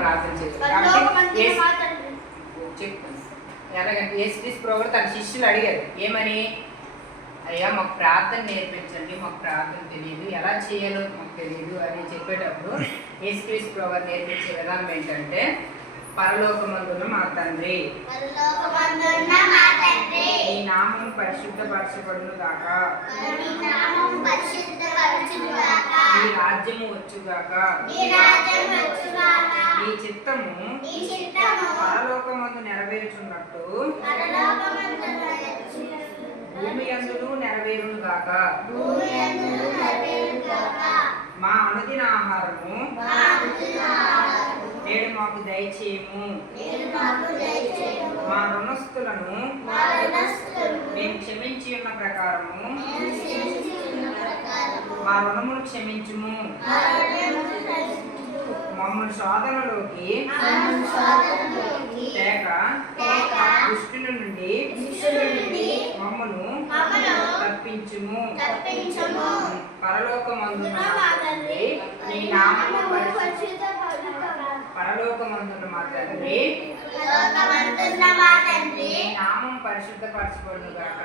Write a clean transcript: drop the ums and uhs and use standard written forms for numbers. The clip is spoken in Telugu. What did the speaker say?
ప్రార్థన చేస్తాం. చెప్తాను ఎలాగంటే యేసుక్రీస్తు ప్రభువు కూడా తన శిష్యులు అడిగారు ఏమని, అయ్యా మాకు ప్రార్థన నేర్పించండి, మాకు ప్రార్థన తెలియదు, ఎలా చేయాలో మాకు తెలియదు అని చెప్పేటప్పుడు యేసుక్రీస్తు ప్రభువు నేర్పించే విధానం ఏంటంటే, పరలోకమందున్న మా తండ్రి నీ నామం పరిశుద్ధపరచబడును గాక, నీ రాజ్యము వచ్చుగాక, నీ చిత్తము పరలోకమందు నెరవేర్చున్నట్టు భూమి యందును నెరవేరును గాక. మా అనుదిన ఆహారము నేడు మాకు దయచేయము, మా రుణస్థులను మేము క్షమించి ఉన్న ప్రకారము మా రుణమును క్షమించుము, మమ్మల్ని శోధనలోకి తేక దుష్టుని నుండి మమ్మను తప్పించుము. పరలోకమందున్న మా తండ్రి నీ నామము పరలోకమందున్న మా తండ్రి నీ నామం పరిశుద్ధపరచబడును గాక.